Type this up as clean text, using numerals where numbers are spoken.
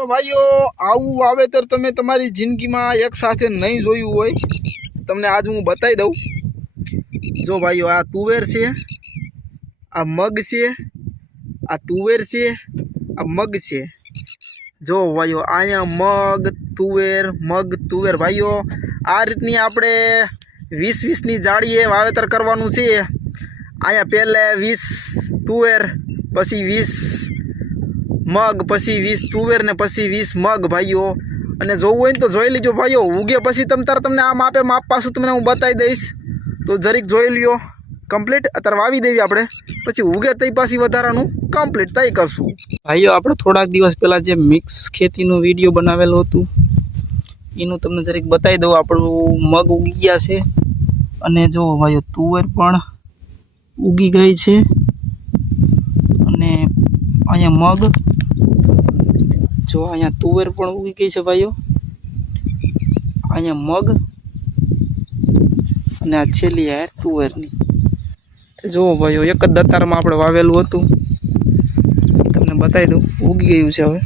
तो भाईओ आવું વાવેતર તમે તમારી જિંદગીમાં એક સાથે નહીં જોયું હોય તમને આજ હું બતાવી દઉં। જો ભાઈઓ આ તુવેર છે, આ મગ છે, આ તુવેર છે, આ મગ છે। જો ભાઈઓ અહીંયા મગ તુવેર ભાઈઓ આ રીતની આપણે 20-20 ની જાળીએ વાવેતર કરવાનું છે। અહીંયા પહેલે 20 તુવેર, પછી 20 मग, पसी 20 तुवेर ने पसी 20 मग भाईओ। अने जोवुं होय तो जोई लीजो भाईओ। उगे पसी तमने आ मापे माप पाछुं तमने हूँ बताई दईश तो जरीक जोई लियो कम्प्लीट। अत्यारे वावी देवी आपणे पछी उगे तई पाછી વધારાનું कम्प्लीट तई करशुं। भाईओ આપણે થોડાક દિવસ પહેલા જે મિક્સ ખેતીનો વિડિયો બનાવેલો હતો એનું તમને જરીક બતાવી દઉં। આપણું મગ ઉગી ગયા છે અને જો ભાઈઓ તુવેર પણ ઉગી ગઈ છે અને અહીંયા મગ जो अँ तुवेर पण उगी गई है भाईओ। अँ मग अने आ छेली यार तुवेरनी जो भाईओ एक ज दतार में आपणे वावेलुं हतुं तमने बतावी दूँ उगी गयुं छे हवे।